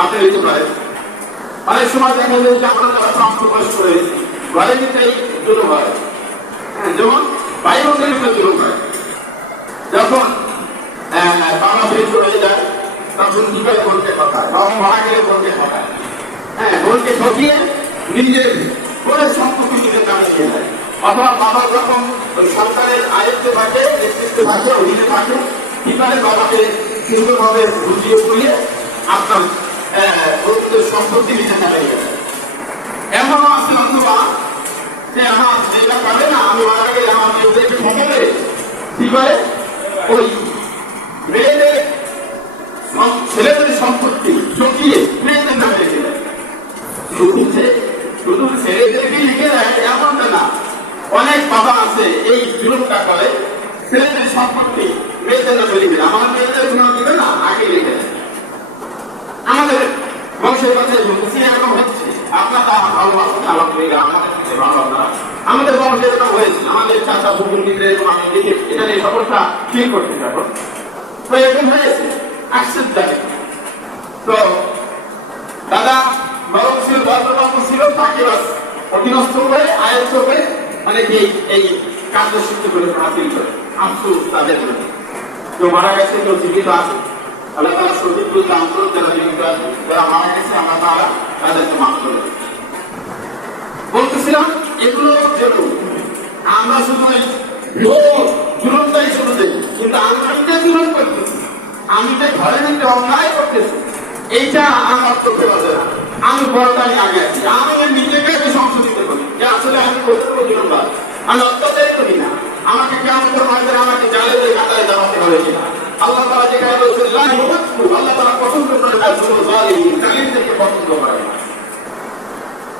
আপনি নিতে পারেন। অনেক সময় দেখা যায় যে আমরা যারা প্রাপ্তবয়স করে ঘরের ভিতরে জুলুম হয়, যেমন ভাই বোনদের ভিতরে জুলুম হয়। যখন বাবা বের হয়ে যায় তখন কি করে বোনকে ঠকায়, বাবা মারা গেলে বোনকে ঠকায়, বোনকে ঠকিয়ে নিজের বোনের সম্পত্তি নিজের নামে নিয়ে যায়। অথবা বাবা যখন ওই সরকারের আয়ত্তে থাকে, নেতৃত্বে থাকে, অধীনে থাকে, কি করে বাবাকে সুন্দরভাবে বুঝিয়ে বুঝিয়ে আপনার সম্পত্তি নিজের নামে নিয়ে যায়। এমনও আছে অথবা যে আমার মেয়েরা পাবে না, আমি মারা গেলে আমার মেয়েদেরকে ঠকাবে, কি করে ওই মেয়েদের ছেলেদের সম্পত্তি ঠকিয়ে মেয়েদের নামে রেখে দেয়। শুধু ছেলেদেরকে লিখে দেয় এমনটা না, অনেক বাবা আছে এই জুলুমটা করে, ছেলেদের সম্পত্তি মেয়েদের নামে লিখে দেয়। আমার মেয়েদের নাম দিবে না, আগে লিখে দেয়। আমাদের বংশের কাছে এরকম হচ্ছে, আপনারা ভালোবাসেন আলহামদুলিল্লাহ, আমাদের বংশে এরকম হয়েছে, আমাদের চাচা ভূমিকে আমি লিখে এটা নিয়ে সমস্যা ঠিক করতে পারবো। তো এরকম হয়েছে আসছে জানি। তো দাদা বরং ছিল, ভদ্রবাবু ছিল, তাকে অধীনস্থ করে আয়ত্ত করে অনেকে এই কার্যসূচি করে হাসিল করে। আফসোস তাদের কেউ মারা গেছে, কেউ জীবিত আছে। আল্লাহ তাআলা শহীদুল আন্তর যারা জীবিত আছে, যারা মারা গেছে, আমরা তারা তাদেরকে মাফ করে বলতেছিলাম। এগুলো যেহেতু আমরা শুধু জুলুমটাই শুরু দেই, কিন্তু আমরা জুলুম করতেছি, আমি যে ঘরে নিতে অন্যায় করতেছি, এইটা আমার চোখে বাজে না। আমি বড়টাই আগে আছি, আমি নিজেকে সংশোধিত করি যে আসলে আমি কতটুকু জুলুমবাজ, আমি অত্যাচার করি না। আমাকে কেমন করে আমাকে জালে দিয়ে কাতারে দাঁড়াতে হবে কিনা। আল্লাহ তাআলা যেখানে বলছেন আল্লাহ তাআলা পছন্দ করে না শুধু জালিম থেকে পছন্দ করে না।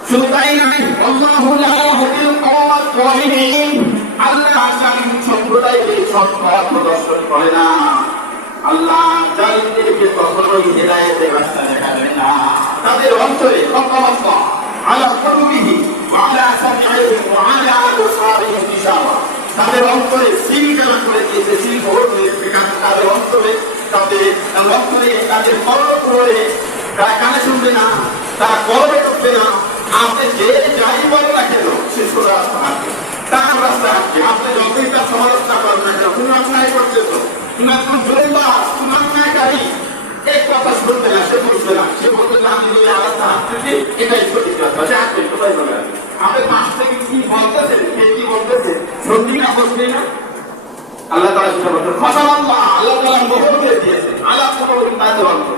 শুধু তাই নয়, আল্লাহু লা ইয়াহদিল কওমাল যালিমিন, আল্লাহ জালিম সম্প্রদায়কে সৎ পথ প্রদর্শন করে না। আল্লাহ জালিমদেরকে কখনোই হিদায়াতের রাস্তা দেখাবেন না। তাদের অন্তরে কখনো আলা কুলুবিহি ওয়া আলা সামিইহি ওয়া আলা আবসারিহি গিশাওয়া, তাদের অন্তরে সিল করা করে দিয়েছে, সিল ভোট হয়েছে তাদের অন্তরে, তাদের কর্ণে তারা কানে শুনবে না, তারা কর্মে করবে না। আপনি যে যাই বলো না কেন সে সোজা রাস্তা হাঁটবে, তার রাস্তা হাঁটবে। আপনি যতই তার সমালোচনা করবেন না কেন, তুমি অন্যায় করছে, তো তুমি জোরবাস, তুমি অন্যায়কারী, এক কথা শুনবে না, সে বুঝবে না। সে বলবে না আমি রাস্তা হাঁটতেছি, এটাই সঠিক রাস্তা, সে হাঁটবে কোথায় যাবে। আপনি পাশ থেকে কি বলতেছেন, কে কি বলতেছে, সত্যি না বলছে না। আল্লাহ তাআলা সেটা বলছেন, কথা আল্লাহ তাআলা মোহর দিয়ে দিয়েছেন, আল্লাহ তাদের অন্তর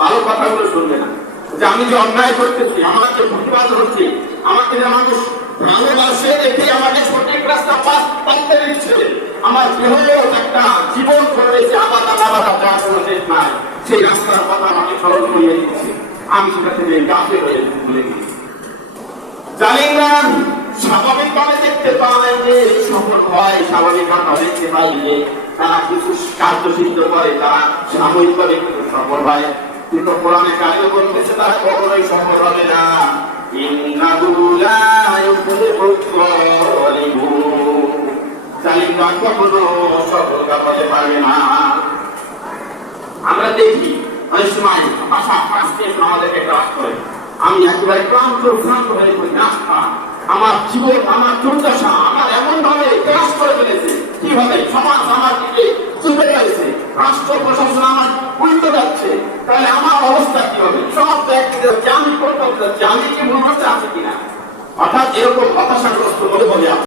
ভালো কথাগুলো শুনবে না। যে আমি যে অন্যায় করতেছি, আমার যে প্রতিবাদ হচ্ছে, আমাকে যে মানুষ ভালোবাসে দেখে আমাকে সঠিক রাস্তা পাল্টে দিচ্ছে, আমার গৃহেও একটা জীবন করেছে, আমার যার কোনো শেষ নাই, সেই রাস্তার কথা আমাকে স্মরণ করিয়ে দিচ্ছে, আমি সেটা থেকে গাফিল হয়ে ভুলে গেছি। জালিমরা স্বাভাবিকভাবে দেখতে পায় যে সফল হয়, স্বাভাবিকভাবে দেখতে পায় যে তারা কিছু কার্যসিদ্ধ করে, তারা সাময়িকভাবে কিছু সফল হয়, কিন্তু কোরআনে কারিমে বলতেছে তারা কখনোই সফল হবে না। ইন্নাহু লা ইউফলিহুল যালিমুন, জালিমরা কখনো সফলতা পেতে পারবে না। আমরা দেখি অনেক সময় আমাদেরকে ক্লাস করে, আমি একেবারে ক্লান্ত হয়ে পড়ি, আমার জীবন, আমার দুর্দশা আমার এমন ভাবে ক্লাস করে ফেলেছে, কিভাবে সমাজ আমার দিকে চলে গেছে, রাষ্ট্র প্রশাসন আমার উল্টে যাচ্ছে, তাহলে আমার অবস্থা কি হবে? সব ব্যক্তি আমি করতে যাচ্ছি, আমি কি মনে হচ্ছে আছে কিনা, অর্থাৎ এরকম হতাশাগ্রস্ত বলে